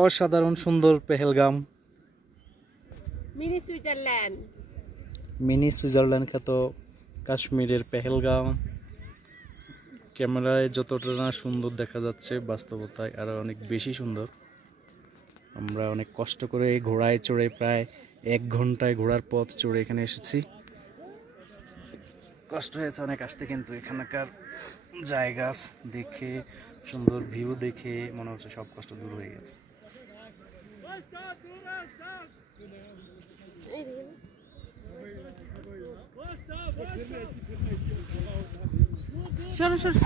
অসাধারণ সুন্দর Pahalgam, mini Switzerland খ্যাত কাশ্মীরের পেহেলগাম। ক্যামেরায় যতটা না সুন্দর দেখা যাচ্ছে, বাস্তবতায় আরো অনেক বেশি সুন্দর। আমরা অনেক কষ্ট করে ঘোড়ায় চড়ে প্রায় 1 ঘন্টায় ঘোড়ার পথ চড়ে এখানে এসেছি। কষ্ট হয়েছে অনেক আসতে, কিন্তু এখানকার জায়গা দেখে, সুন্দর ভিউ দেখে মনে হচ্ছে সব কষ্ট দূর হয়ে গেছে। সরো সরো।